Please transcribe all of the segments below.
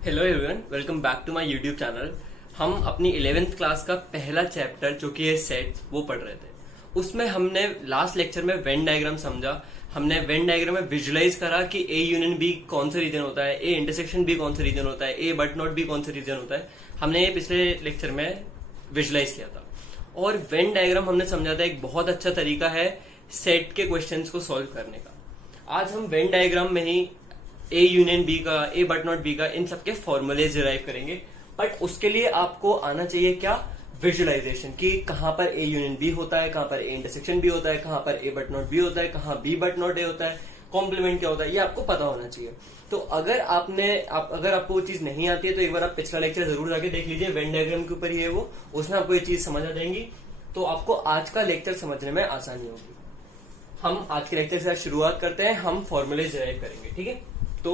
Hello everyone, welcome back to my YouTube channel. हम अपनी 11th class का पहला चैप्टर जो कि है सेट्स वो पढ़ रहे थे। उसमें हमने लास्ट लेक्चर में वेन डायग्राम समझा। हमने वेन डायग्राम में विजुलाइज करा कि ए यूनियन बी कौन सा रीजन होता है, ए इंटरसेक्शन बी कौन सा रीजन होता है, ए बट नॉट बी कौन सा रीजन होता है। हमने ये पिछले लेक्चर में विजुलाइज किया था। और वेन डायग्राम हमने समझा था एक बहुत अच्छा तरीका है सेट के क्वेश्चंस को सॉल्व करने का। आज हम वेन डायग्राम में ही ए यूनियन बी का, ए बट नॉट बी का, इन सबके फॉर्मूलेज डिराइव करेंगे। बट उसके लिए आपको आना चाहिए क्या, विजुअलाइजेशन, कि कहां पर ए यूनियन बी होता है, कहां पर ए इंटरसेक्शन बी होता है, कहां पर ए बट नॉट बी होता है, कहां बी बट नॉट ए होता है, कॉम्प्लीमेंट क्या होता है, ये आपको पता होना चाहिए। तो अगर आपको वो चीज नहीं आती है तो एक बार आप पिछला लेक्चर जरूर जाके देख लीजिए, वेन डायग्राम के ऊपर ही है वो, उसमें आपको ये चीज समझ आ जाएंगी। तो आपको आज का लेक्चर समझने में आसानी होगी। हम आज के लेक्चर से शुरुआत करते हैं। हम फॉर्मूलेज डिराइव करेंगे, ठीक है। तो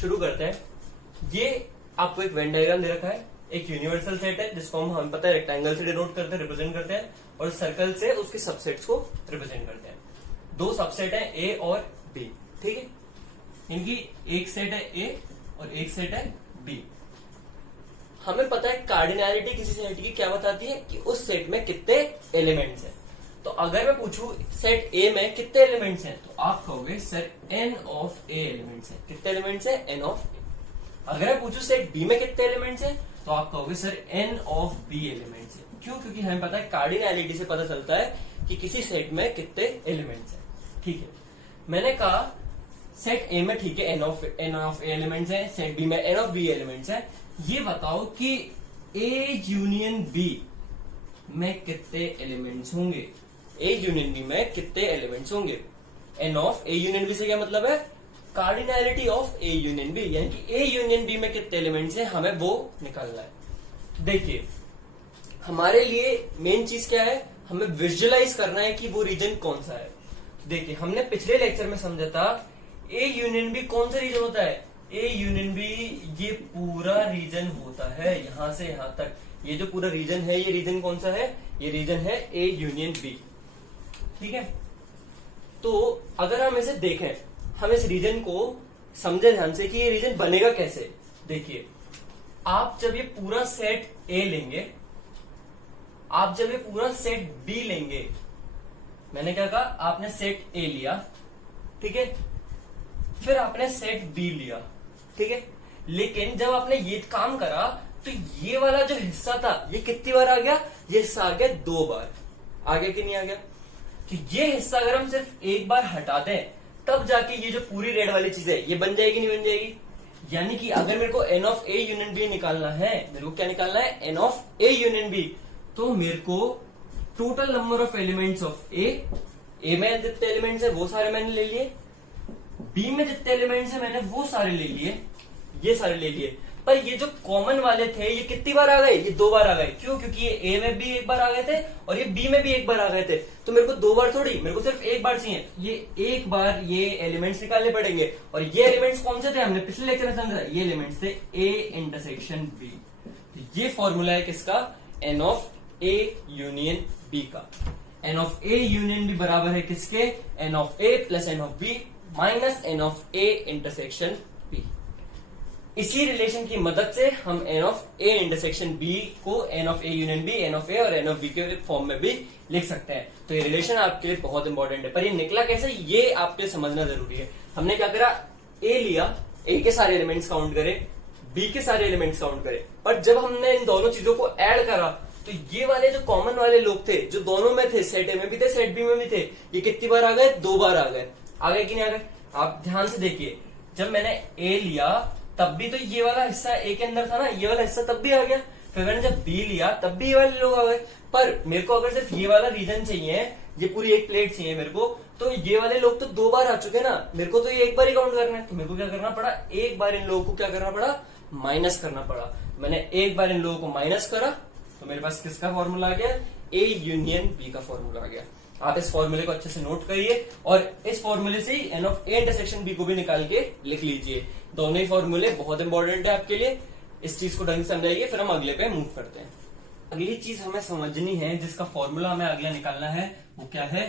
शुरू करते हैं। ये आपको एक वेन डायग्राम दे रखा है। एक यूनिवर्सल सेट है जिसको हम पता है रेक्टेंगल से डिनोट करते हैं, रिप्रेजेंट करते हैं, और सर्कल से उसके सबसेट्स को रिप्रेजेंट करते हैं। दो सबसेट है ए और बी, ठीक है। इनकी एक सेट है ए और एक सेट है बी। हमें पता है कार्डिनैलिटी किसी सेट की क्या बताती है कि उस सेट में कितने एलिमेंट्स हैं। तो अगर मैं पूछूं सेट ए में कितने एलिमेंट्स हैं, तो आप कहोगे sir n of A elements हैं। कितने एलिमेंट्स हैं? N of A. अगर मैं पूछूं सेट बी में कितने एलिमेंट्स हैं, तो आप कहोगे sir n of B elements हैं। क्यों? क्योंकि हमें पता है कार्डिनैलिटी से पता चलता है कि किसी सेट में कितने एलिमेंट्स हैं, ठीक है। मैंने कहा सेट ए में, ठीक है, एन ऑफ ए एलिमेंट्स हैं, सेट बी में एन ऑफ बी एलिमेंट्स हैं। ये बताओ कि ए यूनियन बी में कितने एलिमेंट्स होंगे। ए यूनियन बी में कितने एलिमेंट्स होंगे। N of A union B से क्या मतलब है? Cardinality of A union B, यानी कि ए यूनियन बी में कितने एलिमेंट्स हैं, हमें वो निकालना है। देखिए, हमारे लिए मेन चीज क्या है, हमें विजुअलाइज करना है कि वो रीजन कौन सा है। देखिए, हमने पिछले लेक्चर में समझा था ए यूनियन बी कौन सा रीजन होता है। ए यूनियन बी ये पूरा रीजन होता है, यहां से यहां तक। ये जो पूरा रीजन है, ये रीजन कौन सा है? ये रीजन है ए यूनियन बी, ठीक है। तो अगर हम इसे देखें, हम इस रीजन को समझे ध्यान से कि ये रीजन बनेगा कैसे। देखिए, आप जब ये पूरा सेट ए लेंगे, आप जब ये पूरा सेट बी लेंगे, मैंने क्या कहा, आपने सेट ए लिया, ठीक है, फिर आपने सेट बी लिया, ठीक है। लेकिन जब आपने ये काम करा तो ये वाला जो हिस्सा था ये कितनी बार आ गया? ये हिस्सा आ गया 2 बार। आ गया कि नहीं आ गया? कि ये हिस्सा अगर हम सिर्फ एक बार हटा दें, तब जाके ये जो पूरी रेड वाली चीज है ये बन जाएगी, नहीं बन जाएगी। यानी कि अगर मेरे को N of A union B निकालना है, मेरे को क्या निकालना है? N of A union B. तो मेरे को total number of elements of A में जितने एलिमेंट्स है वो सारे मैंने ले लिए, बी में जितने एलिमेंट्स है मैंने वो सारे ले लिए, ये सारे ले लिए। पर ये जो कॉमन वाले थे ये कितनी बार आ गए? ये 2 बार आ गए। क्यों? क्योंकि ये ए में भी एक बार आ गए थे और ये बी में भी एक बार आ गए थे। तो मेरे को 2 बार थोड़ी, मेरे को सिर्फ एक बार चाहिए। ये एक बार ये एलिमेंट्स निकालने पड़ेंगे। और ये एलिमेंट्स कौन से थे? हमने पिछले लेक्चर में समझा, ये एलिमेंट्स थे ए इंटरसेक्शन बी। तो ये फॉर्मूला है किसका? N of A union B का। N of A union B बराबर है किसके? N of A plus N of B minus N of A intersection B. इसी रिलेशन की मदद से हम N of A intersection B को N of A union B, N of A और एन ऑफ बी के फॉर्म में भी लिख सकते हैं। तो ये रिलेशन आपके लिए बहुत इंपॉर्टेंट है। पर ये निकला कैसे, ये आपके समझना जरूरी है। हमने क्या करा, ए लिया, ए के सारे एलिमेंट्स काउंट करे, बी के सारे एलिमेंट्स काउंट करे। पर जब हमने इन दोनों चीजों को ऐड करा तो ये वाले जो कॉमन वाले लोग थे, जो दोनों में थे, सेट ए में भी थे, सेट बी में भी थे, ये कितनी बार आ गए? 2 बार आ गए। आ गए कि नहीं आ गए? आप ध्यान से देखिए, जब मैंने ए लिया तब भी तो ये वाला हिस्सा ए के अंदर था ना, ये वाला हिस्सा तब भी आ गया। फिर मैंने जब बी लिया तब भी ये वाले लोग आ गए। पर मेरे को अगर सिर्फ ये वाला रीजन चाहिए, ये पूरी एक प्लेट चाहिए मेरे को, तो ये वाले लोग तो 2 बार आ चुके ना, मेरे को तो ये एक बार ही काउंट करना है। तो मेरे को क्या करना पड़ा? एक बार इन लोगों को क्या करना पड़ा? माइनस करना पड़ा। मैंने एक बार इन लोगों को माइनस करा तो मेरे पास किसका फॉर्मूला आ गया? ए यूनियन बी का फॉर्मूला आ गया। आप इस फॉर्मूले को अच्छे से नोट करिए और इस फॉर्मूले से ही N of A intersection B को भी निकाल के लिख लीजिए। दोनों ही फॉर्मूले बहुत इंपॉर्टेंट है आपके लिए। इस चीज को ढंग से समझाइए, फिर हम अगले पे मूव करते हैं। अगली चीज हमें समझनी है, जिसका फॉर्मूला हमें अगला निकालना है, वो क्या है?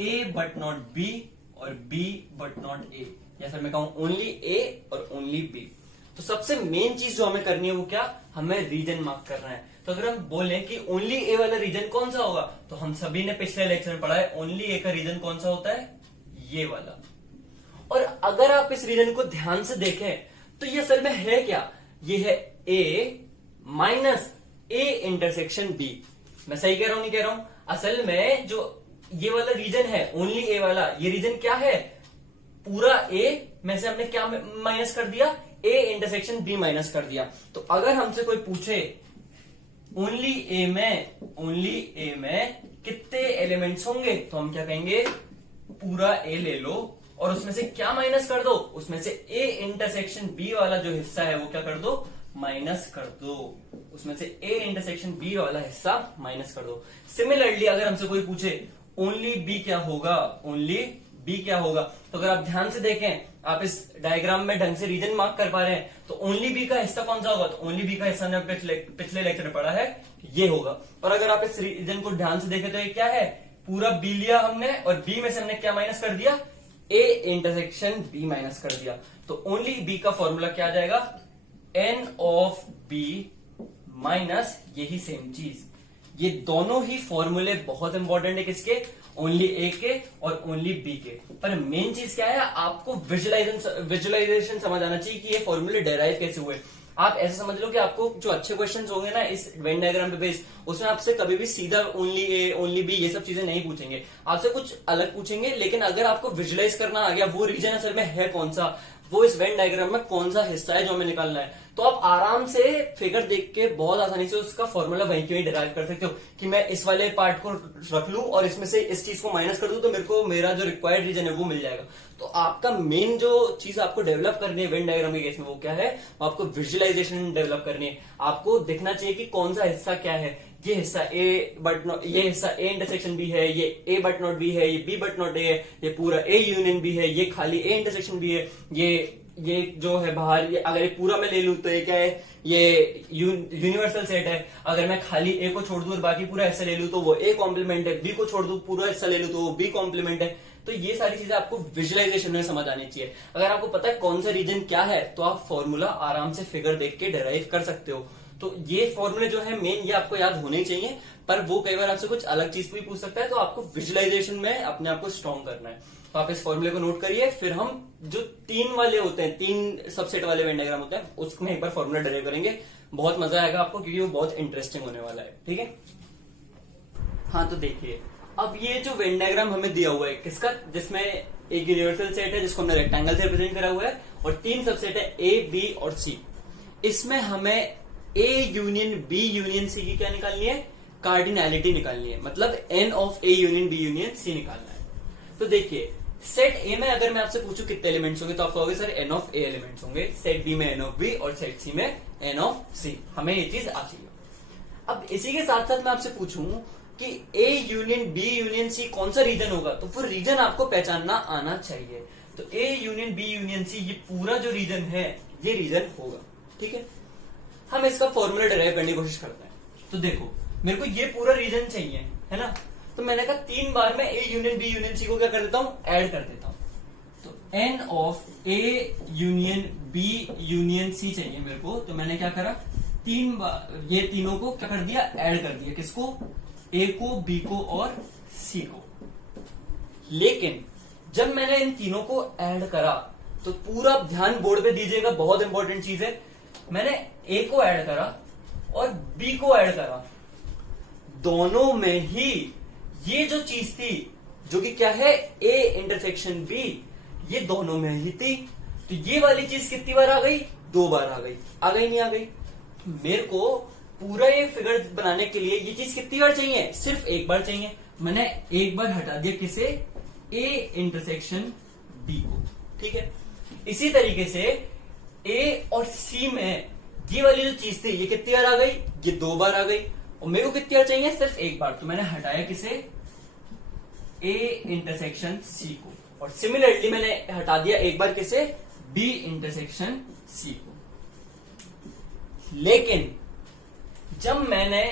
ए बट नॉट बी और बी बट नॉट ए, या फिर मैं कहूं ओनली ए और ओनली बी। तो सबसे मेन चीज जो हमें करनी है वो क्या, हमें रीजन मार्क करना है। तो अगर हम बोले कि ओनली ए वाला रीजन कौन सा होगा, तो हम सभी ने पिछले लेक्चर में पढ़ा है ओनली ए का रीजन कौन सा होता है, ये वाला। और अगर आप इस रीजन को ध्यान से देखें तो ये असल में है क्या, ये है ए माइनस ए इंटरसेक्शन बी। मैं सही कह रहा हूं नहीं कह रहा हूं, असल में जो ये वाला रीजन है ओनली ए वाला, ये रीजन क्या है, पूरा ए में से हमने क्या माइनस कर दिया, ए इंटरसेक्शन बी माइनस कर दिया। तो अगर हमसे कोई पूछे ओनली ए में कितने एलिमेंट्स होंगे, तो हम क्या कहेंगे, पूरा ए ले लो और उसमें से क्या माइनस कर दो, उसमें से ए इंटरसेक्शन बी वाला जो हिस्सा है वो क्या कर दो, माइनस कर दो। उसमें से ए इंटरसेक्शन बी वाला हिस्सा माइनस कर दो। सिमिलरली अगर हमसे कोई पूछे ओनली बी क्या होगा, ओनली बी क्या होगा, तो अगर आप ध्यान से देखें, आप इस डायग्राम में ढंग से रीजन मार्क कर पा रहे हैं, तो ओनली बी का हिस्सा कौन सा होगा, तो ओनली बी का हिस्सा ने पिछले लेक्चर में पढ़ा है, ये होगा। और अगर आप इस रीजन को ध्यान से देखें तो ये क्या है, पूरा बी लिया हमने और बी में से हमने क्या माइनस कर दिया, ए इंटरसेक्शन बी माइनस कर दिया। तो ओनली बी का फॉर्मूला क्या आ जाएगा, एन ऑफ बी माइनस यही सेम चीज। ये दोनों ही फॉर्मूले बहुत इंपॉर्टेंट है, किसके, ओनली ए के और ओनली बी के। पर मेन चीज क्या है, आपको विजुअलाइजेशन समझ आना चाहिए कि ये फॉर्मूले डेराइव कैसे हुए। आप ऐसे समझ लो कि आपको जो अच्छे क्वेश्चंस होंगे ना इस वेन डायग्राम पे बेस्ड, उसमें आपसे कभी भी सीधा ओनली ए ओनली बी ये सब चीजें नहीं पूछेंगे, आपसे कुछ अलग पूछेंगे। लेकिन अगर आपको विजुअलाइज करना आ गया वो रीजन असल में है कौन सा, वो इस वेन डायग्राम में कौन सा हिस्सा है जो हमें निकालना है, तो आप आराम से फिगर देख के बहुत आसानी से उसका फॉर्मूला वहीं के वहीं डिराइव कर सकते हो कि मैं इस वाले पार्ट को रख लूं और इसमें से इस चीज को माइनस कर दूं तो मेरे को मेरा जो रिक्वायर्ड रीजन है वो मिल जाएगा। तो आपका मेन जो चीज आपको डेवलप करनी है वेन डायग्राम के केस में वो क्या है, वो आपको विजुअलाइजेशन डेवलप करनी है। आपको दिखना चाहिए कि कौन सा हिस्सा क्या है, ये हिस्सा ए बट नॉट, ये हिस्सा ए इंटरसेक्शन बी है, ये ए बट नॉट बी है, ये बी बट नॉट ए है, ये पूरा ए यूनियन बी है, ये खाली ए इंटरसेक्शन बी है, ये जो है बाहर, ये अगर ये पूरा मैं ले लूं तो ये क्या है, ये यूनिवर्सल सेट है। अगर मैं खाली ए को छोड़ दूं और बाकी पूरा हिस्सा ले लूं तो वो ए कॉम्प्लीमेंट है, बी को छोड़ दूं पूरा हिस्सा ले लूं तो वो बी कॉम्प्लीमेंट है। तो ये सारी चीजें आपको विजुअलाइजेशन में समझ आनी चाहिए। अगर आपको पता है कौन सा रीजन क्या है तो आप फॉर्मूला आराम से फिगर देख के डिराइव कर सकते हो। तो ये फॉर्मूले जो है मेन ये आपको याद होने चाहिए, पर वो कई बार आपसे कुछ अलग चीज भी पूछ सकता है, तो आपको विजुअलाइजेशन में अपने आप को स्ट्रॉन्ग करना है। तो आप इस फॉर्मूले को नोट करिए, फिर हम जो 3 वाले होते हैं, 3 सबसेट वाले वेन डायग्राम होते हैं उसमें एक बार फॉर्मूला डिराइव करेंगे। बहुत मजा आएगा आपको क्योंकि वो बहुत इंटरेस्टिंग होने वाला है। ठीक है, हाँ तो देखिए अब ये जो वेन डायग्राम हमें दिया हुआ है किसका, जिसमें एक यूनिवर्सल सेट है जिसको हमने रेक्टेंगल से रिप्रेजेंट करा हुआ है और 3 सबसेट है ए बी और सी। इसमें हमें A union B union C की क्या निकालनी है, कार्डिनैलिटी निकालनी है, मतलब n of A union B union C निकालना है। तो देखिए सेट ए में अगर मैं आपसे पूछूं कितने एलिमेंट्स होंगे तो आप कहोगे sir n of A elements होंगे, सेट बी में एन ऑफ बी और सेट सी में एन ऑफ सी। हमें ये चीज आ चाहिए। अब इसी के साथ साथ मैं आपसे पूछूं कि A union B union C कौन सा रीजन होगा, तो फिर रीजन आपको पहचानना आना चाहिए। तो A union B union C ये पूरा जो रीजन है ये रीजन होगा। ठीक है, हम इसका फॉर्मूला डिराइव करने की कोशिश करते हैं। तो देखो मेरे को ये पूरा रीजन चाहिए है ना, तो मैंने कहा 3 बार मैं A union B union C को क्या कर देता हूं, ऐड कर देता हूं। तो n of A union B union C चाहिए मेरे को, तो मैंने क्या करा, 3 बार ये तीनों को क्या कर दिया, ऐड कर दिया। किसको, ए को, बी को और सी को। लेकिन जब मैंने इन तीनों को ऐड करा तो पूरा ध्यान बोर्ड पे दीजिएगा, बहुत इंपॉर्टेंट चीज है। मैंने ए को ऐड करा और बी को ऐड करा, दोनों में ही ये जो चीज थी जो कि क्या है ए इंटरसेक्शन बी, ये दोनों में ही थी। तो ये वाली चीज कितनी बार आ गई, 2 बार आ गई। आ गई नहीं आ गई, तो मेरे को पूरा ये फिगर बनाने के लिए ये चीज कितनी बार चाहिए, सिर्फ 1 बार चाहिए। मैंने 1 बार हटा दिया किसे, ए इंटरसेक्शन बी को। ठीक है, इसी तरीके से ए और सी में ये वाली जो चीज थी ये कितनी बार आ गई, ये 2 बार आ गई। और मेरे को कितनी बार चाहिए, सिर्फ 1 बार। तो मैंने हटाया किसे, ए इंटरसेक्शन सी को। और सिमिलरली मैंने हटा दिया 1 बार किसे, बी इंटरसेक्शन सी को। लेकिन जब मैंने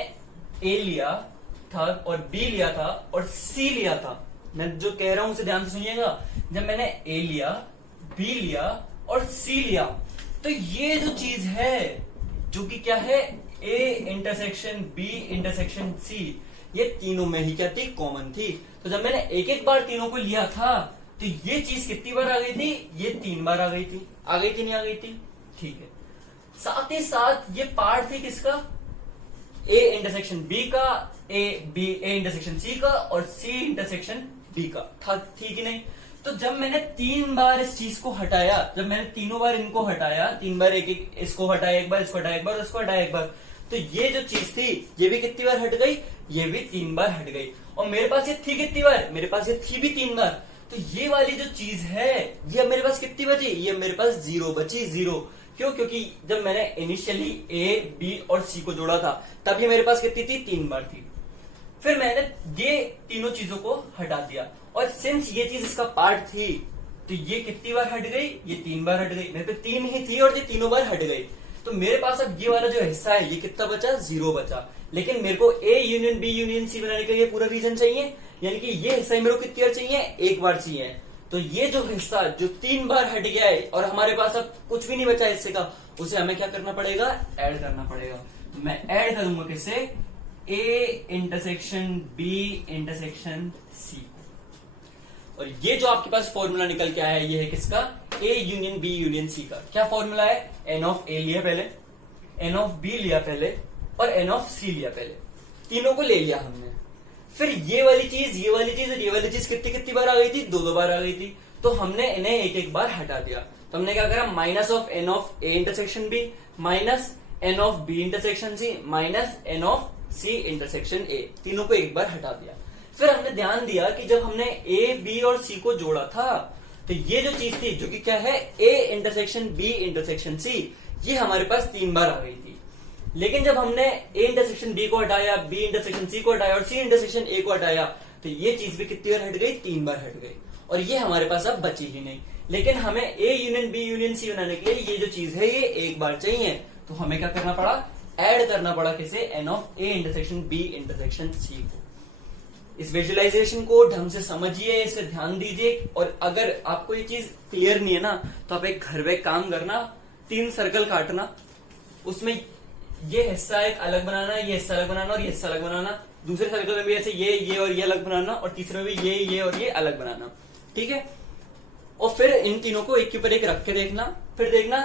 ए लिया था और बी लिया था और सी लिया था, मैं जो कह रहा हूं उसे ध्यान से सुनिएगा। जब मैंने ए लिया, बी लिया और सी लिया, तो ये जो चीज है जो कि क्या है, A intersection B intersection C, ये तीनों में ही क्या थी, कॉमन थी। तो जब मैंने एक एक बार तीनों को लिया था तो ये चीज कितनी बार आ गई थी, ये 3 बार आ गई थी। आ गई थी नहीं आ गई थी, ठीक है। साथ ही साथ ये पार्ट थी किसका, A इंटरसेक्शन B का, A इंटरसेक्शन C का और C इंटरसेक्शन D का था, ठीक ही नहीं। तो जब मैंने 3 बार इस चीज को हटाया, जब मैंने तीनों बार इनको हटाया, 3 बार एक एक, इसको हटाया एक बार, इसको हटाया एक बार, इसको हटाया एक बार, तो ये जो चीज थी ये भी कितनी बार हट गई, ये भी 3 बार हट गई। और मेरे पास ये थी कितनी बार, मेरे पास ये थी भी 3 बार। तो ये वाली जो चीज है ये मेरे पास कितनी बची, ये मेरे पास 0 बची, 0। क्यों, क्योंकि जब मैंने इनिशियली A, B और C को जोड़ा था तब ये मेरे पास कितनी थी, 3 बार थी। फिर मैंने ये तीनों चीजों को हटा दिया और सिंस ये चीज इसका पार्ट थी तो ये कितनी बार हट गई, ये 3 बार हट गई। मेरे पे 3 ही थी और ये तीनों बार हट गई। तो मेरे पास अब ये वाला जो हिस्सा है ये कितना बचा, 0 बचा। लेकिन मेरे को A union B union C बनाने के लिए पूरा रीजन चाहिए, यानी कि ये हिस्सा मेरे को कितनी बार चाहिए, एक बार चाहिए। तो ये जो हिस्सा जो 3 बार हट गया है और हमारे पास अब कुछ भी नहीं बचा हिस्से का, उसे हमें क्या करना पड़ेगा, ऐड करना पड़ेगा। तो मैं ऐड करूंगा किससे, A intersection B intersection C। और ये जो आपके पास फॉर्मूला निकल के आया है ये है किसका, A union B union C का। क्या फॉर्मूला है, N ऑफ A लिया पहले, N ऑफ B लिया पहले और N ऑफ C लिया पहले, तीनों को ले लिया हमने। फिर ये वाली चीज, ये वाली चीज और ये वाली चीज कितनी कितनी बार आ गई थी, 2 बार आ गई थी। तो हमने इन्हें एक एक बार हटा दिया। तो हमने क्या करा, minus of N of A intersection B minus N of B intersection C minus N of C intersection A, तीनों को एक बार हटा दिया। फिर हमने ध्यान दिया कि जब हमने A, B और C को जोड़ा था तो ये जो चीज थी जो कि क्या है, A intersection B intersection C, ये हमारे पास 3 बार आ गई थी। लेकिन जब हमने A इंटरसेक्शन B को हटाया, B इंटरसेक्शन C को हटाया और C इंटरसेक्शन A को हटाया तो ये चीज भी कितनी बार हट गई, 3 बार हट गई। और ये हमारे पास अब बची ही नहीं। लेकिन हमें A union B union C बनाने के लिए ये जो चीज है ये एक बार चाहिए। तो हमें क्या करना पड़ा, ऐड करना पड़ा किसे, N of A intersection B intersection C को। इस विजुअलाइजेशन को ढंग से समझिए, इसे ध्यान दीजिए। और अगर आपको ये चीज क्लियर नहीं है ना तो आप एक घर में काम करना, 3 सर्कल काटना, उसमें ये हिस्सा एक अलग बनाना, ये हिस्सा अलग बनाना और ये हिस्सा अलग बनाना। दूसरे सर्कल में भी ऐसे ये और ये अलग बनाना और तीसरे में भी ये और ये अलग बनाना, ठीक है। और फिर इन तीनों को एक के ऊपर एक रख के देखना। फिर देखना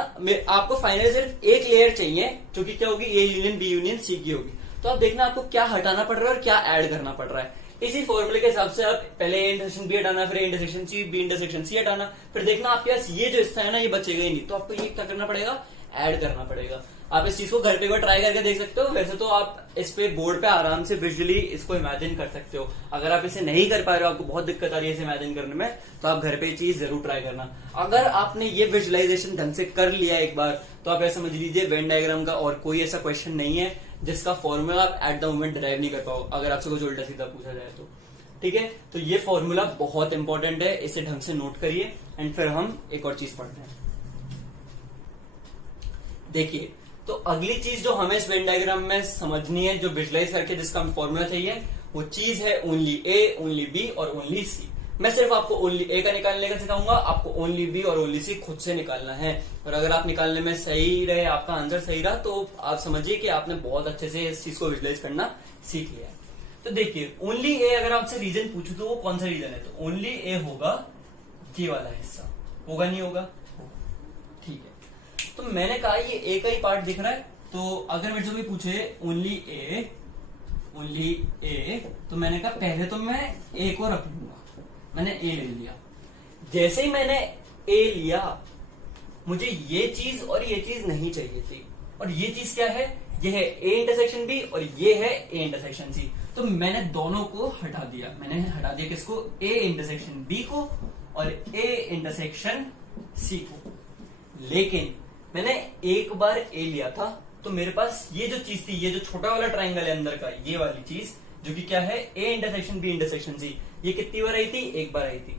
आपको फाइनली सिर्फ एक लेयर चाहिए जो कि क्या होगी, A union B union C की होगी। तो आप देखना आपको क्या हटाना पड़ रहा है और क्या ऐड करना पड़ रहा है। इसी फॉर्मूले के हिसाब से आप पहले A इंटरसेक्शन B हटाना, फिर A intersection C, B intersection C हटाना। फिर देखना आपके पास ये जो हिस्सा है ना ये बचेगा ही नहीं, तो आपको ये क्या करना पड़ेगा, ऐड करना पड़ेगा। आप इस चीज को घर पे भी ट्राई करके देख सकते हो। वैसे तो आप इस पे बोर्ड पे आराम से विजुअली इसको इमेजिन कर सकते हो। अगर आप इसे नहीं कर पा रहे हो, आपको बहुत दिक्कत आ रही है इसे इमेजिन करने में, तो आप घर पे ये चीज जरूर ट्राई करना। अगर आपने ये विजुअलाइजेशन ढंग से कर लिया एक बार तो आप ऐसा समझ लीजिए वेन डायग्राम का और कोई ऐसा क्वेश्चन नहीं है जिसका फॉर्मूला आप एट द मोमेंट डिराइव नहीं कर पाओ, अगर आपसे कुछ उल्टा सीधा पूछा जाए तो, ठीक है। तो ये फॉर्मूला बहुत इंपॉर्टेंट है, इसे ढंग से नोट करिए। एंड फिर हम एक और चीज पढ़ते हैं। देखिए, तो अगली चीज जो हमें इस वेन डायग्राम में समझनी है, जो विजुलाइज करके जिसका हमें फॉर्मूला चाहिए, वो चीज है ओनली A, ओनली B और ओनली C। मैं सिर्फ आपको ओनली A का निकालने का सिखाऊंगा, आपको ओनली B और ओनली C खुद से निकालना है। और अगर आप निकालने में सही रहे, आपका आंसर सही रहा, तो आप समझिए कि आपने बहुत अच्छे से इस चीज को विजुलाइज करना सीख लिया है। तो देखिए, ओनली A अगर आपसे रीजन पूछू तो वो कौन सा रीजन है, तो ओनली A होगा ये वाला हिस्सा, होगा नहीं होगा, ठीक है। तो मैंने कहा ये A का ही पार्ट दिख रहा है, तो अगर मेरे से कोई पूछे ओनली A, तो मैंने कहा पहले तो मैं A को रख लूंगा। मैंने A ले लिया। जैसे ही मैंने A लिया, मुझे ये चीज और ये चीज नहीं चाहिए थी। और ये चीज क्या है, ये है A इंटरसेक्शन B और ये है A इंटरसेक्शन C। तो मैंने दोनों को हटा दिया। मैंने हटा दिया किसको, A इंटरसेक्शन B को और A इंटरसेक्शन C को। लेकिन मैंने एक बार A लिया था तो मेरे पास ये जो चीज थी, ये जो छोटा वाला ट्राइंगल है अंदर का, ये वाली चीज जो कि क्या है, A intersection B intersection C, ये कितनी बार आई थी, एक बार आई थी।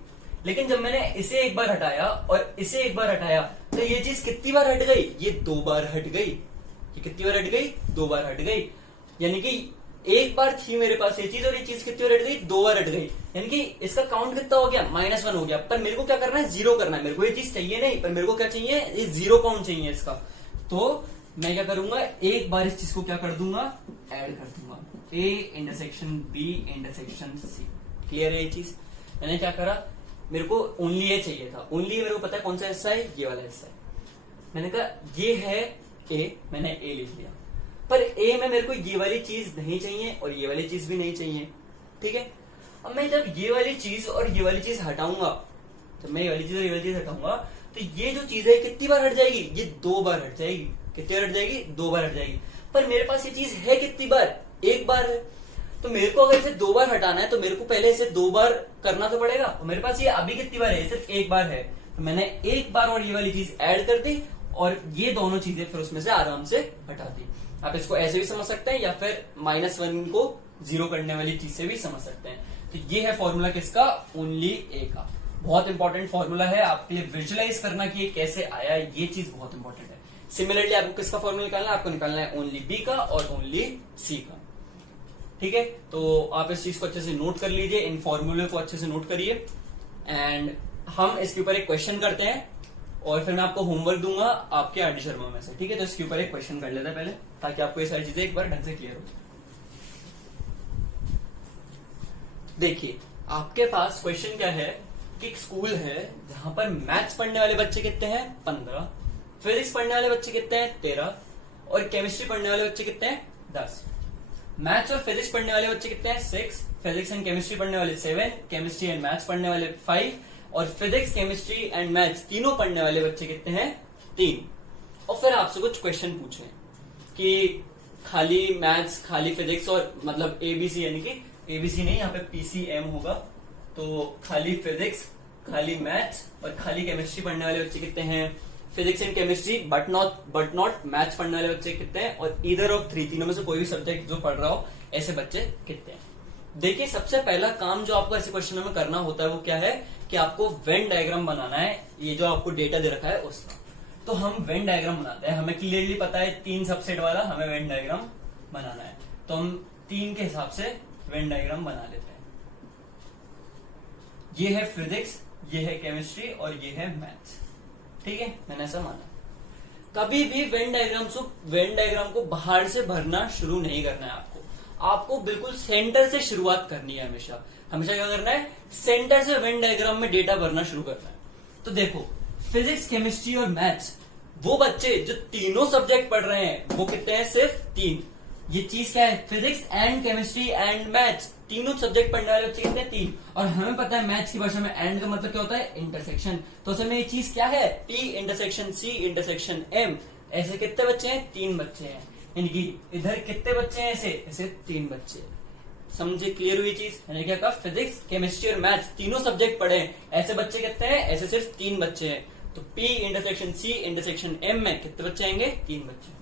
लेकिन जब मैंने इसे एक बार हटाया और इसे एक बार हटाया तो ये चीज कितनी बार हट गई, ये 2 बार हट गई। ये कितनी बार हट गई, 2 बार हट गई। यानी कि एक बार थी मेरे पास ये चीज और ये चीज कितनी बार हट गई, 2 बार हट गई, यानी कि इसका काउंट कितना हो गया, -1 हो गया। पर मेरे को क्या करना है, 0 करना है। मेरे को ये चीज चाहिए नहीं, पर मेरे को क्या चाहिए, ये 0 काउंट चाहिए इसका। तो मैं क्या करूंगा, एक बार इस चीज को क्या कर दूंगा, ऐड कर दूंगा, A intersection B intersection C। Clear है ये चीज। मैंने क्या करा, मेरे को ओनली ये चाहिए था, ओनली मेरे को पता है कौन सा हिस्सा है, ये वाला हिस्सा है। मैंने कहा ये है A, मैंने A लिख दिया। पर A में मेरे को ये वाली चीज नहीं चाहिए और ये वाली चीज भी नहीं चाहिए, ठीक है। अब मैं जब ये वाली चीज और ये वाली चीज हटाऊंगा, जब मैं ये वाली चीज और ये वाली चीज हटाऊंगा, तो ये जो चीज है कितनी बार हट जाएगी, ये 2 बार हट जाएगी। कितनी बार हट जाएगी, 2 बार हट जाएगी। पर मेरे पास ये चीज है कितनी बार, 1 बार है। तो मेरे को अगर इसे 2 बार हटाना है तो मेरे को पहले इसे 2 बार करना तो पड़ेगा। तो मेरे पास ये अभी कितनी बार है, सिर्फ 1 बार है। तो मैंने 1 बार और ये वाली चीज ऐड कर दी और ये दोनों चीजें फिर उसमें से आराम से हटा दी। आप इसको ऐसे भी समझ सकते हैं या फिर -1 को 0 करने वाली चीज से भी समझ सकते हैं। तो ये है फॉर्मूला किसका, ओनली A का। बहुत इंपॉर्टेंट फॉर्मूला है, आपके लिए विजुअलाइज करना कि ये कैसे आया, ये चीज बहुत इंपॉर्टेंट है। सिमिलरली आपको किसका फॉर्मूला निकालना है, आपको निकालना है ओनली B का और ओनली C का, ठीक है। तो आप इस चीज को अच्छे से नोट कर लीजिए, इन फॉर्मूले को अच्छे से नोट करिए। एंड हम इसके ऊपर एक क्वेश्चन करते हैं और फिर मैं आपको होमवर्क दूंगा आपके आर डी शर्मा में से, ठीक है। तो इसके ऊपर एक क्वेश्चन कर लेते हैं पहले, ताकि आपको ये सारी चीजें एक बार ढंग से क्लियर हो। देखिए आपके पास क्वेश्चन क्या है कि एक स्कूल है जहां पर मैथ्स पढ़ने वाले बच्चे कितने हैं, 15, फिजिक्स पढ़ने वाले बच्चे कितने हैं, 13, और केमिस्ट्री पढ़ने वाले बच्चे कितने हैं, 10। मैथ्स और फिजिक्स पढ़ने वाले बच्चे कितने हैं, 6, फिजिक्स एंड केमिस्ट्री पढ़ने वाले 7, केमिस्ट्री एंड मैथ्स पढ़ने वाले 5, और फिजिक्स केमिस्ट्री एंड मैथ्स तीनों पढ़ने वाले बच्चे कितने हैं, 3। और फिर आपसे कुछ क्वेश्चन पूछे कि खाली मैथ्स, खाली फिजिक्स और मतलब एबीसी, यानी कि एबीसी नहीं, यहाँ पे पीसीएम होगा। तो खाली फिजिक्स, खाली मैथ्स और खाली केमिस्ट्री पढ़ने वाले बच्चे कितने हैं, physics and chemistry but not maths पढ़ने वाले बच्चे कितने हैं, और ईदर ऑफ 3, तीनों में से कोई भी सब्जेक्ट जो पढ़ रहा हो ऐसे बच्चे कितने हैं। देखिए सबसे पहला काम जो आपको ऐसे क्वेश्चन में करना होता है वो क्या है कि आपको वेन डायग्राम बनाना है। ये जो आपको डेटा दे रखा है उसका, तो हम वेन डायग्राम बनाते हैं। हमें क्लियरली पता है 3 सबसेट वाला हमें वेन डायग्राम बनाना है, तो हम 3 के हिसाब से वेन डायग्राम बना लेते हैं। ये है फिजिक्स, ये है केमिस्ट्री और ये है मैथ्स, ठीक है। मैंने ऐसा माना। कभी भी वेन डायग्राम को बाहर से भरना शुरू नहीं करना है आपको बिल्कुल सेंटर से शुरुआत करनी है। हमेशा क्या करना है, सेंटर से वेन डायग्राम में डेटा भरना शुरू करना है। तो देखो फिजिक्स, केमिस्ट्री और मैथ्स, वो बच्चे जो तीनों सब्जेक्ट पढ़ रहे हैं वो कितने हैं, सिर्फ 3। ये चीज क्या है, physics and chemistry and maths, तीनों सब्जेक्ट पढ़ने वाले बच्चे कितने हैं, 3। और हमें पता है मैथ्स की भाषा में एंड का मतलब क्या होता है, इंटरसेक्शन। तो असल में ये चीज क्या है, P intersection C intersection M। ऐसे कितने बच्चे हैं, 3 बच्चे हैं। इनकी इधर कितने बच्चे हैं, ऐसे 3 बच्चे। समझे, क्लियर हुई चीज। मैंने क्या कहा, फिजिक्स, केमिस्ट्री और मैथ्स तीनों सब्जेक्ट पढ़े, ऐसे बच्चे कितने हैं, ऐसे सिर्फ 3 बच्चे हैं। तो P intersection C intersection M में कितने बच्चे आएंगे, 3 बच्चे।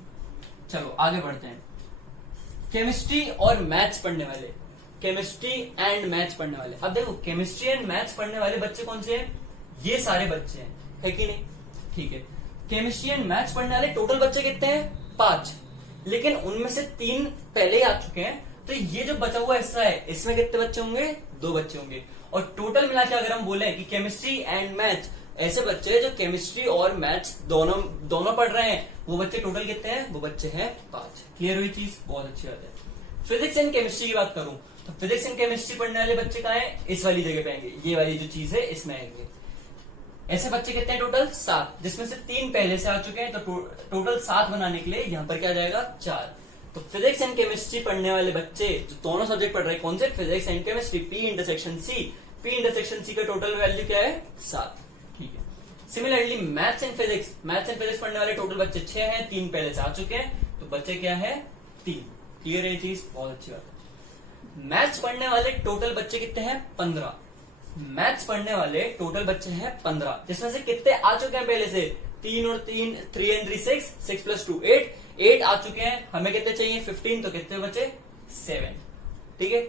चलो आगे बढ़ते हैं। केमिस्ट्री और मैथ्स पढ़ने वाले, केमिस्ट्री एंड मैथ्स पढ़ने वाले। अब देखो केमिस्ट्री एंड मैथ्स पढ़ने वाले बच्चे कौन से हैं, ये सारे बच्चे हैं, है कि नहीं, ठीक है। केमिस्ट्री एंड मैथ्स पढ़ने वाले टोटल बच्चे कितने हैं, 5, लेकिन उनमें से 3 पहले ही आ चुके हैं। तो ये जो बचा हुआ हिस्सा है इसमें कितने बच्चे होंगे, 2 बच्चे होंगे। और टोटल मिला के अगर हम बोले कि केमिस्ट्री एंड मैथ्स, ऐसे बच्चे जो केमिस्ट्री और मैथ्स दोनों पढ़ रहे हैं, वो बच्चे टोटल कितने हैं, वो बच्चे हैं 5। क्लियर हुई चीज, बहुत अच्छी बात है। फिजिक्स एंड केमिस्ट्री की बात करूं तो फिजिक्स एंड केमिस्ट्री पढ़ने वाले बच्चे कहाँ हैं, इस वाली जगह पे आएंगे, ये वाली जो चीज है इसमें आएंगे। ऐसे बच्चे कितने हैं, टोटल 7, जिसमें से 3 पहले से आ चुके हैं। तो टोटल 7 बनाने के लिए यहाँ पर क्या आ जाएगा, 4। तो फिजिक्स एंड केमिस्ट्री पढ़ने वाले बच्चे जो दोनों सब्जेक्ट पढ़ रहे हैं, कौन से, physics and chemistry, P intersection C का टोटल वैल्यू क्या है, 7, ठीक है। सिमिलरली मैथ्स एंड फिजिक्स पढ़ने वाले टोटल बच्चे 6 हैं, 3 पहले से आ चुके हैं, तो बच्चे क्या है, 3। क्लियर है चीज, बहुत अच्छी बात है। मैथ्स पढ़ने वाले टोटल बच्चे कितने हैं, 15। मैथ्स पढ़ने वाले टोटल बच्चे हैं 15, जिसमें से कितने आ चुके हैं पहले से, 3 और 3 एंड 3 6, 6 + 2 8 आ चुके हैं। हमें कितने चाहिए, 15, तो कितने बचे, 7, ठीक है।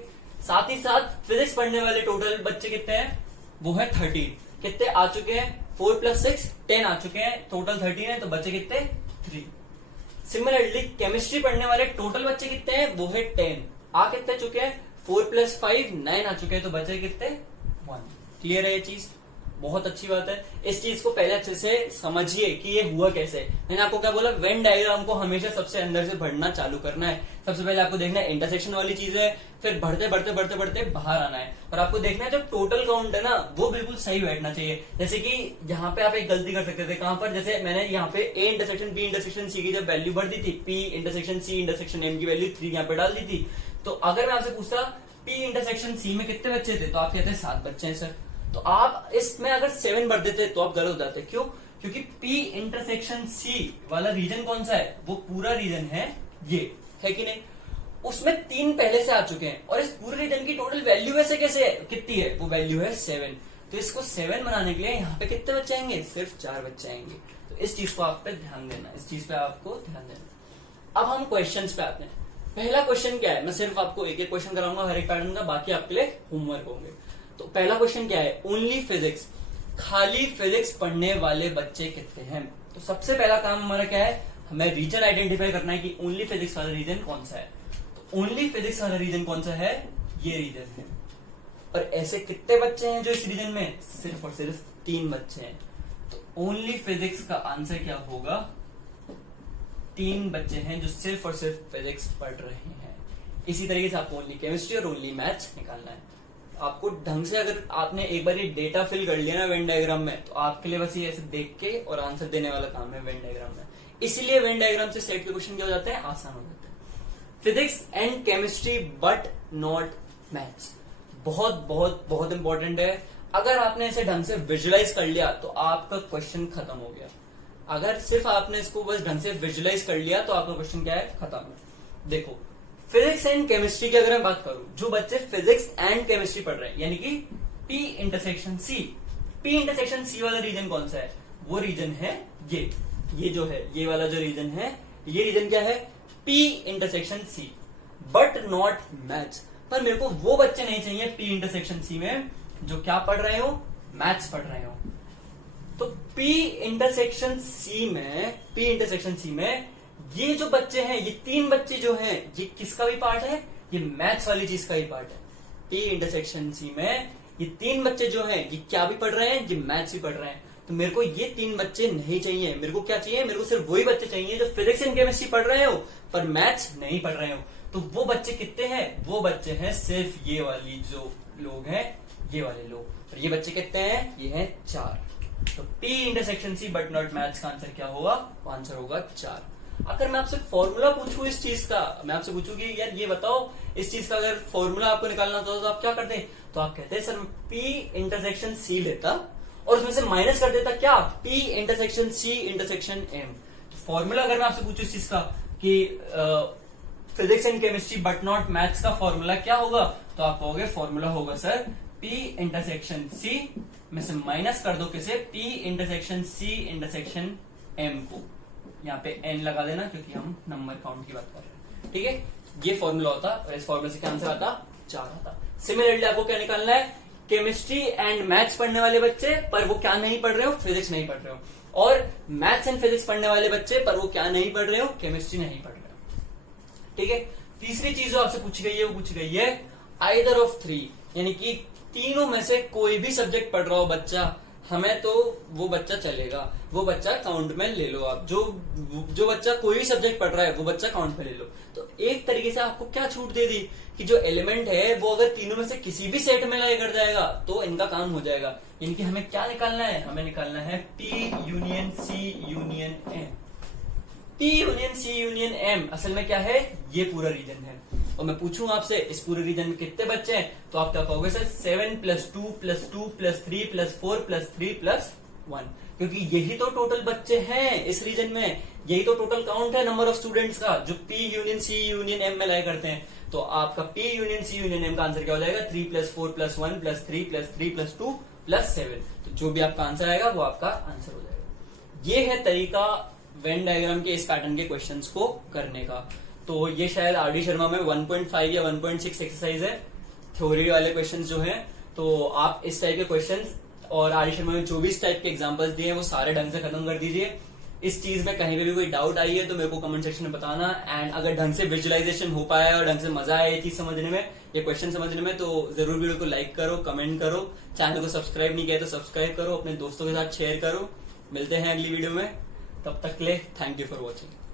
साथ ही साथ फिजिक्स पढ़ने वाले टोटल बच्चे कितने हैं, वो है 13। कितने आ चुके हैं, 4 + 6 10 आ चुके हैं, टोटल 13 है, तो बचे कितने, 3। सिमिलरली केमिस्ट्री पढ़ने वाले टोटल बच्चे कितने हैं, वो है 10। आ कितने चुके हैं 4 + 5 9 आ चुके हैं, तो बचे कितने 1। क्लियर है ये चीज, बहुत अच्छी बात है। इस चीज को पहले अच्छे से समझिए कि ये हुआ कैसे। मैंने आपको क्या बोला, वेन डायग्राम को हमेशा सबसे अंदर से बढ़ना चालू करना है। सबसे पहले आपको देखना है इंटरसेक्शन वाली चीज है, फिर बढ़ते बढ़ते बढ़ते बढ़ते बाहर आना है, और आपको देखना है जो टोटल काउंट है ना वो बिल्कुल सही बैठना चाहिए। जैसे कि यहाँ पे आप एक गलती कर सकते थे, कहां पर, जैसे मैंने यहाँ पे A intersection B intersection C की जब वैल्यू भर दी थी, P intersection C intersection M की वैल्यू 3 यहाँ पे डाल दी थी, तो अगर मैं आपसे पूछता P इंटरसेक्शन C में कितने बच्चे थे, तो आप कहते हैं 7 बच्चे हैं सर। तो आप इसमें अगर 7 भर देते तो आप गलत हो जाते। क्यों? क्योंकि P इंटरसेक्शन C वाला रीजन कौन सा है, वो पूरा रीजन है ये, है कि नहीं। उसमें 3 पहले से आ चुके हैं, और इस पूरे रीजन की टोटल वैल्यू वैसे कैसे कितनी है, वो वैल्यू है 7। तो इसको 7 बनाने के लिए यहाँ पे कितने बच्चे आएंगे, सिर्फ 4 बच्चे आएंगे। तो इस चीज को आप पे ध्यान देना, इस चीज पे आपको ध्यान देना। अब हम क्वेश्चंस पे आते हैं। पहला क्वेश्चन क्या है, मैं सिर्फ आपको एक एक क्वेश्चन कराऊंगा हर एक पैटर्न का, बाकी आपके लिए होमवर्क होंगे। तो पहला क्वेश्चन क्या है, ओनली फिजिक्स, खाली फिजिक्स पढ़ने वाले बच्चे कितने हैं। तो सबसे पहला काम हमारा क्या है, हमें रीजन आइडेंटिफाई करना है कि ओनली फिजिक्स वाला रीजन कौन सा है। तो ओनली फिजिक्स वाला रीजन कौन सा है, ये रीजन है। और ऐसे कितने बच्चे हैं जो इस रीजन में, सिर्फ और सिर्फ 3 बच्चे हैं। तो ओनली फिजिक्स का आंसर क्या होगा, 3 बच्चे हैं जो सिर्फ और सिर्फ फिजिक्स पढ़ रहे हैं। इसी तरीके से आपको ओनली केमिस्ट्री और ओनली मैथ्स निकालना है। आपको ढंग से, अगर आपने एक बार ये डेटा फिल कर लिया ना वेन डायग्राम में, तो आपके लिए बस ये ऐसे देख के और आंसर देने वाला काम है वेन डायग्राम में। इसीलिए वेन डायग्राम से सेट के क्वेश्चन क्या हो जाते हैं, आसान हो जाते हैं। Physics and chemistry but not maths, बहुत बहुत बहुत इंपॉर्टेंट है। अगर आपने इसे ढंग से विजुअलाइज कर लिया तो आपका क्वेश्चन खत्म हो गया। अगर सिर्फ आपने इसको बस ढंग से विजुअलाइज कर लिया तो आपका क्वेश्चन क्या है, खत्म है। देखो फिजिक्स एंड केमिस्ट्री की अगर मैं बात करूं, जो बच्चे फिजिक्स एंड केमिस्ट्री पढ़ रहे हैं, यानी कि P intersection C, P intersection C वाला रीजन कौन सा है, वो रीजन है ये जो है, ये वाला जो रीजन है, ये रीजन क्या है, P intersection C, but not maths. पर मेरे को वो बच्चे नहीं चाहिए P इंटरसेक्शन C में जो क्या पढ़ रहे हो, मैथ्स पढ़ रहे हो। तो P इंटरसेक्शन C में ये जो बच्चे हैं, ये 3 बच्चे जो हैं, ये किसका भी पार्ट है, ये मैथ्स वाली चीज का ही पार्ट है। P इंटरसेक्शन C में ये 3 बच्चे जो हैं, ये क्या भी पढ़ रहे हैं, ये मैथ्स भी पढ़ रहे हैं। तो मेरे को ये 3 बच्चे नहीं चाहिए। मेरे को क्या चाहिए, मेरे को सिर्फ वही बच्चे चाहिए जो फिजिक्स एंड केमिस्ट्री पढ़ रहे हो पर मैथ्स नहीं पढ़ रहे हो। तो वो बच्चे कितने हैं, वो बच्चे हैं सिर्फ ये वाली जो लोग हैं, ये वाले लोग। और ये बच्चे कितने हैं, ये हैं 4। तो P intersection C but not maths का आंसर क्या होगा, आंसर होगा 4। अगर मैं आपसे फॉर्मूला पूछूं इस चीज का, मैं आपसे पूछूं कि यार ये बताओ इस चीज का अगर फॉर्मूला आपको निकालना था तो आप क्या करते, तो आप कहते हैं सर मैं P इंटरसेक्शन C लेता और उसमें से माइनस कर देता क्या, P intersection C intersection M। तो फॉर्मूला अगर मैं आपसे पूछूं इस चीज का कि physics and chemistry but not maths का फॉर्मूला क्या होगा, तो आप कहोगे फॉर्मूला होगा सर P इंटरसेक्शन C में से माइनस कर दो किसे, P intersection C intersection M को। यहाँ पे n लगा देना क्योंकि हम नंबर काउंट की बात कर रहे हैं, ठीक है। ये फॉर्मूला होता और इस फॉर्मूला से क्या आंसर आता, 4 आता। सिमिलरली आपको क्या निकालना है, केमिस्ट्री एंड मैथ्स पढ़ने वाले बच्चे पर वो क्या नहीं पढ़ रहे हो, फिजिक्स नहीं पढ़ रहे हो, और मैथ्स एंड फिजिक्स पढ़ने वाले बच्चे पर वो क्या नहीं पढ़ रहे हो, केमिस्ट्री नहीं पढ़ रहे हो, ठीक है। तीसरी चीज जो आपसे पूछी गई है वो पूछी गई है आइदर ऑफ 3, यानी कि तीनों में से कोई भी सब्जेक्ट पढ़ रहा हो बच्चा, हमें तो वो बच्चा चलेगा, वो बच्चा काउंट में ले लो आप। जो बच्चा कोई भी सब्जेक्ट पढ़ रहा है वो बच्चा काउंट में ले लो। तो एक तरीके से आपको क्या छूट दे दी कि जो एलिमेंट है वो अगर तीनों में से किसी भी सेट में लाई कर जाएगा तो इनका काम हो जाएगा। इनकी हमें क्या निकालना है, हमें निकालना है P union C union M। P union C union M असल में क्या है, ये पूरा रीजन है। और मैं पूछूं आपसे इस पूरे रीजन में कितने बच्चे हैं, तो आप क्या कहोगे सर 7 + 2 + 2 + 3 + 4 + 3 + 1, क्योंकि यही तो टोटल बच्चे हैं इस रीजन में, यही तो टोटल काउंट है नंबर ऑफ स्टूडेंट्स का जो P union C union M में लाया करते हैं। तो आपका P union C union M का आंसर क्या हो जाएगा, 3 + 4 + 1 + 3 + 3 + 2 + 7। तो जो भी आपका आंसर आएगा वो आपका आंसर हो जाएगा। ये है तरीका वेन डायग्राम के इस पैटर्न के क्वेश्चंस को करने का। तो ये शायद RD शर्मा में 1.5 या 1.6 एक्सरसाइज है, थ्योरी वाले क्वेश्चंस जो हैं। तो आप इस टाइप के क्वेश्चंस और RD शर्मा में जो भी इस टाइप के एग्जांपल्स दिए हैं वो सारे ढंग से खत्म कर दीजिए। इस चीज में कहीं पे भी कोई डाउट आई है तो मेरे को कमेंट सेक्शन में बताना। एंड अगर ढंग से विजुअलाइजेशन हो पाया और ढंग से मजा आया ये चीज समझने में, ये क्वेश्चन समझने में, तो जरूर वीडियो को लाइक करो, कमेंट करो, चैनल को सब्सक्राइब नहीं किया तो सब्सक्राइब करो, अपने दोस्तों के साथ शेयर करो। मिलते हैं अगली वीडियो में, तब तक के लिए थैंक यू फॉर वॉचिंग।